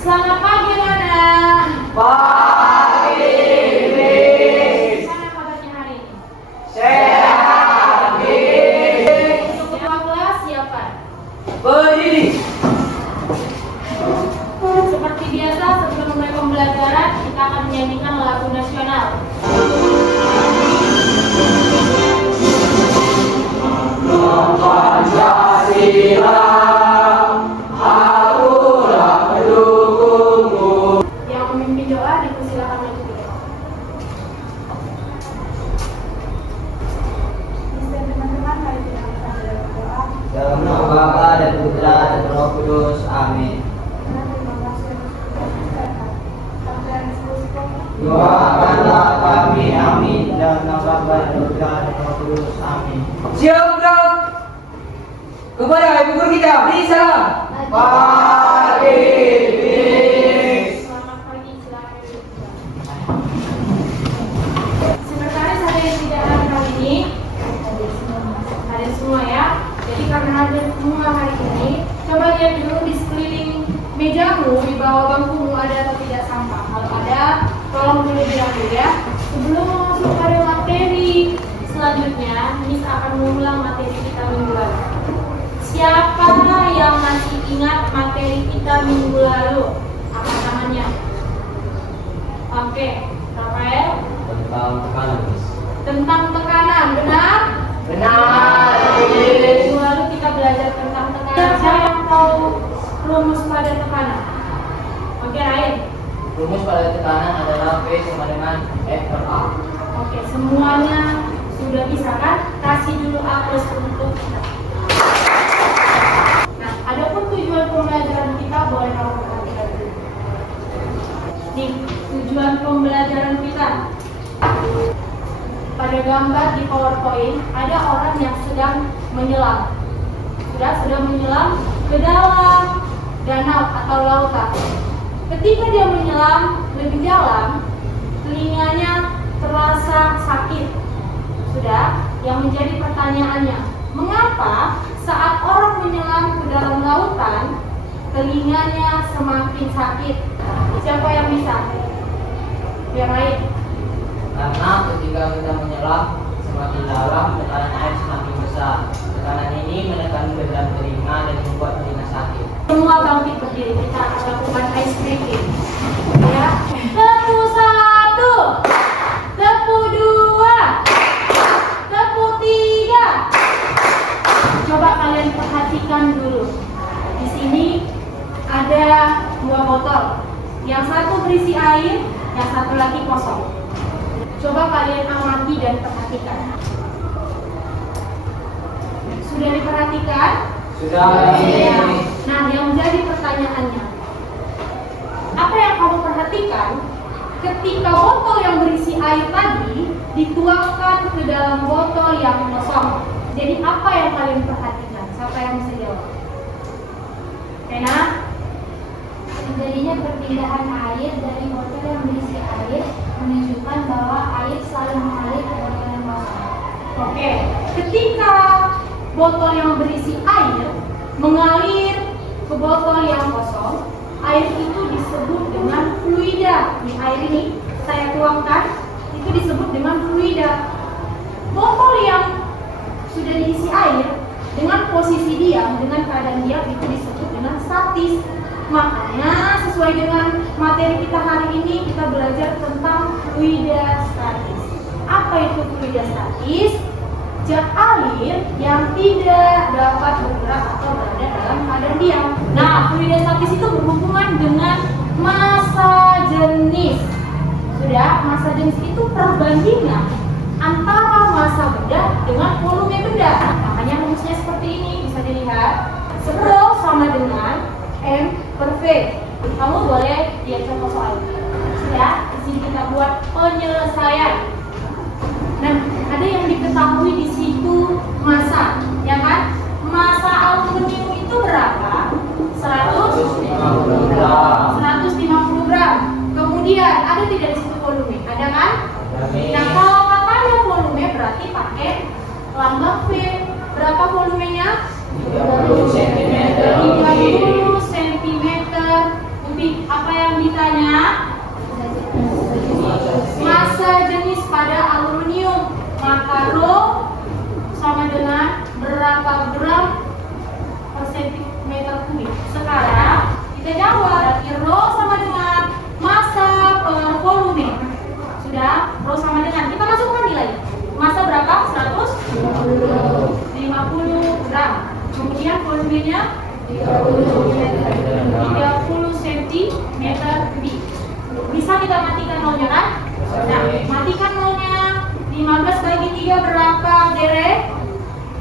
Selamat pagi, anak-anak. Pagi, Miss. Gimana kabarnya hari ini? Sehat, Miss. Untuk ketua kelas siapa? Berdiri. Seperti biasa, sebelum mulai pembelajaran, kita akan menyanyikan lagu nasional. Pancasila, akulah pendukungmu. Yang memimpin doa dipersilakan maju ke depan. Dan teman-teman, mari kita akan berdoa. Dalam nama Bapa dan Putra dan Roh Kudus. Amin. Doakanlah kami, amin. Dalam nama Bapa dan Putra dan Roh Kudus. Amin. Siap, Bro. Kepada ibu guru kita, beri salam. Pagi, Miss. Selamat pagi, silakan duduk. Sekretaris ada yang tidak hadir hari ini? Ada semua ya. Jadi karena hadir semua hari ini, coba lihat dulu di sekeliling mejamu, di bawah bangkumu ada atau tidak sampah. Kalau ada, tolong dulu bilang dulu ya. Sebelum masuk pada materi selanjutnya, Miss akan mengulang materi kita minggu lalu. Siapa yang masih ingat materi kita minggu lalu? Apa namanya? Oke, Rafael. Tentang tekanan, Miss. Tentang tekanan, benar? Benar, Minggu lalu kita belajar tentang tekanan. Siapa yang tahu rumus pada tekanan? Oke, Ryan. Rumus pada tekanan adalah V sama dengan F per A. Oke, semuanya sudah bisa kan? Kasih dulu A plus untuk kita. Nah, adapun tujuan pembelajaran kita boleh kamu perhatikan dulu. Nih, tujuan pembelajaran kita. Pada gambar di PowerPoint ada orang yang sedang menyelam. Sedang menyelam ke dalam danau atau lautan. Ketika dia menyelam lebih dalam, telinganya terasa sakit. Yang menjadi pertanyaannya, mengapa saat orang menyelam ke dalam lautan, telinganya semakin sakit? Siapa yang bisa? Yang lain? Karena ketika kita menyelam semakin dalam, tekanan air semakin besar. Tekanan ini menekan ke dalam telinga dan membuat telinga sakit. Semua bangkit berdiri, kita akan lakukan ice breaking. Ya, tepu 1, tepu 2, tepu 3. Coba kalian perhatikan dulu. Di sini ada 2 botol. Yang satu berisi air, yang satu lagi kosong. Coba kalian amati dan perhatikan. Sudah diperhatikan? Sudah, Ya. Miss. Nah, yang menjadi pertanyaannya, apa yang kamu perhatikan ketika botol yang berisi air tadi dituangkan ke dalam botol yang kosong? Jadi apa yang kalian perhatikan? Siapa yang bisa jawab? Rena? Terjadinya perpindahan air dari botol yang berisi air menunjukkan bahwa air selalu mengalir ke botol yang kosong. Oke, ketika botol yang berisi air mengalir ke botol yang kosong, air itu disebut dengan fluida. Di air ini saya tuangkan, itu disebut dengan fluida. Botol yang sudah diisi air dengan posisi diam, dengan keadaan diam, itu disebut dengan statis. Makanya sesuai dengan materi kita hari ini, kita belajar tentang fluida statis. Apa itu fluida statis? Zat air yang tidak dapat bergerak atau berada dalam keadaan diam. Nah, fluida statis itu berhubungan dengan massa jenis. Massa jenis itu perbandingan antara massa benda dengan volume benda. Makanya rumusnya seperti ini, bisa dilihat. Rho sama dengan M per V. Kamu boleh lihat contoh soal. Di sini kita buat penyelesaian. Nah, ada yang diketahui di situ massa, ya kan? Massa aluminium itu berapa? 150 gram. 150 gram. Kemudian ada tidak di situ volume? Ada kan? Amin. Nah, kalau katanya volume berarti pakai lambang V. Berapa volumenya? 30 cm. 30 cm. Lebih ditanya massa jenis pada aluminium, maka Rho sama dengan berapa gram per sentimeter kubik. Sekarang kita jawab, berarti Rho sama dengan massa per volume. Sudah, Rho sama dengan, kita masukkan nilai. Massa berapa? 150 gram. Kemudian volumenya 30 cm kubik. Bisa kita matikan nolnya kan? Nah, matikan nolnya. 15 bagi 3 berapa, Dere?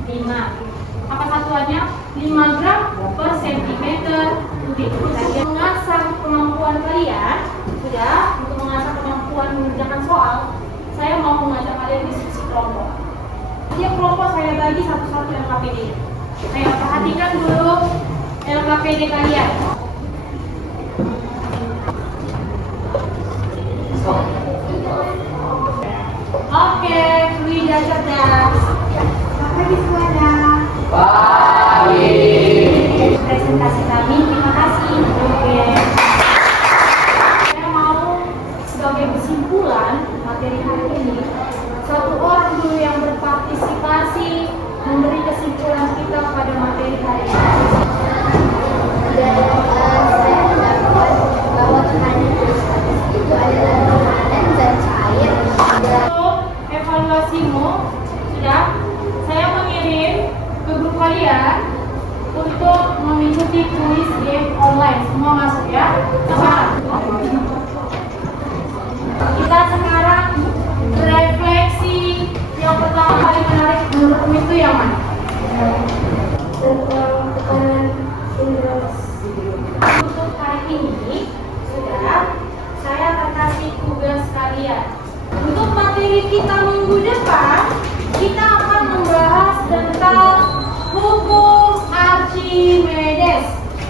5. Apa satuannya? 5 gram per sentimeter kubik. Jadi mengasah kemampuan kalian, sudah, untuk mengasah kemampuan mengerjakan soal, saya mau mengajak kalian diskusi kelompok. Tiap kelompok saya bagi satu-satu LKPD. Saya perhatikan dulu LKPD kalian. Oke, Fluida cerdas. Sampai di sana. Baik. Presentasi kami, terima kasih. Oke. Saya mau sebagai kesimpulan materi hari ini, satu orang dulu yang berpartisipasi memberi kesimpulan kita pada materi hari ini. Saya mendapatkan bahwa tekanan statis itu adalah tekanan dan cair. Untuk evaluasimu, sudah saya mengirim ke grup kalian untuk mengikuti kuis game online. Semua masuk ya? Kita sekarang refleksi. Yang pertama kali menarik menurutmu itu yang mana? Tekanan inverse. Untuk hari ini, sudah saya akan kasih tugas kalian. Untuk materi kita minggu depan, kita akan membahas tentang hukum Archimedes.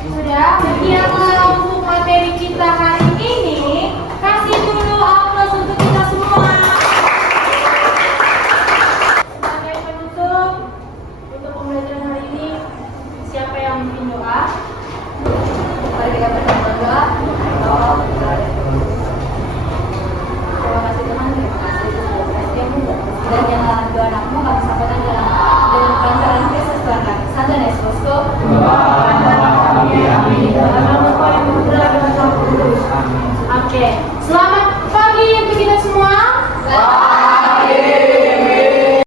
Sudah, sekianlah untuk materi kita hari ini. Kasih dulu aplaus untuk kita semua. Sebagai penutup untuk pembelajaran hari ini, siapa yang memimpin doa?